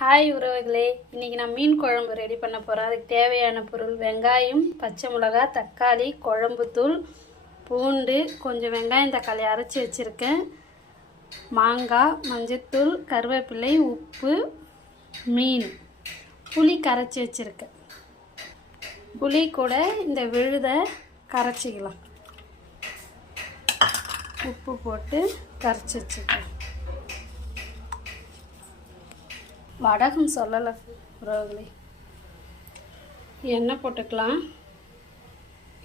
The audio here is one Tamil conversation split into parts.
ஹாய் உறவுகளே, இன்றைக்கி நான் மீன் குழம்பு ரெடி பண்ண போகிறேன். அதுக்கு தேவையான பொருள் வெங்காயம், பச்சை மிளகா, தக்காளி, குழம்புத்தூள், பூண்டு, கொஞ்சம் வெங்காயம் தக்காளி அரைச்சி வச்சுருக்கேன், மாங்காய், மஞ்சத்தூள், கருவேப்பிலை, உப்பு, மீன், புளி கரைச்சி வச்சுருக்கேன். புளி கூட இந்த விழுதை கரைச்சிக்கலாம். உப்பு போட்டு கரைச்சி வச்சுருக்கேன். வடகம் சொல்லலை உறவுகளே. எண்ணெய் போட்டுக்கலாம்.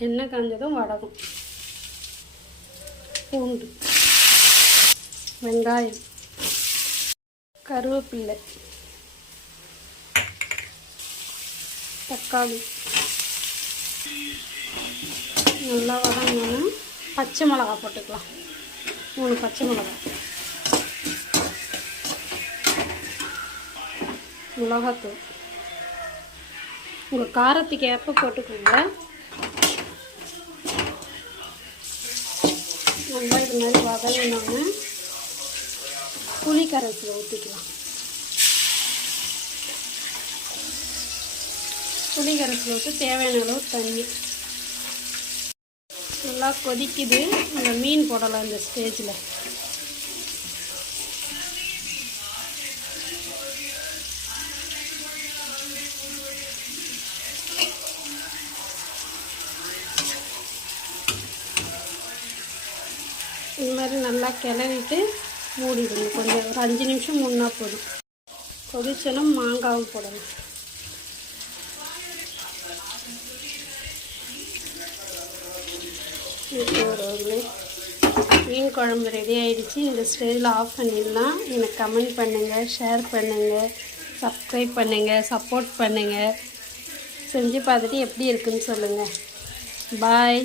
எண்ணெய் காஞ்சதும் வடகம், பூண்டு, வெங்காயம், கருவேப்பிலை, தக்காளி நல்லா வதங்கணும். பச்சை மிளகா போட்டுக்கலாம். 3 பச்சை மிளகா, மிளகாத்தூள் உங்கள் காரத்துக்கு ஏற்ப போட்டுக்கோங்க. நல்லா இது மாதிரி வதங்கினோன்னு புளி கரைசலை ஊற்றிக்கலாம். புளி கரைசலை ஊற்றி தேவையான அளவு தண்ணி. நல்லா கொதிக்குது. அந்த மீன் போடலாம். இந்த ஸ்டேஜில் இந்த மாதிரி நல்லா கிளறிட்டு மூடிடுங்க. கொஞ்சம் ஒரு 5 நிமிஷம் முன்னா போதும். கொதிச்சோன்னா மாங்காவும் போடணும். மீன் குழம்பு ரெடி ஆகிடுச்சு. இந்த ஸ்டேஜில் ஆஃப் பண்ணிடலாம். எனக்கு கமெண்ட் பண்ணுங்கள், ஷேர் பண்ணுங்கள், சப்ஸ்கிரைப் பண்ணுங்கள், சப்போர்ட் பண்ணுங்கள். செஞ்சு பார்த்துட்டு எப்படி இருக்குன்னு சொல்லுங்கள். பாய்.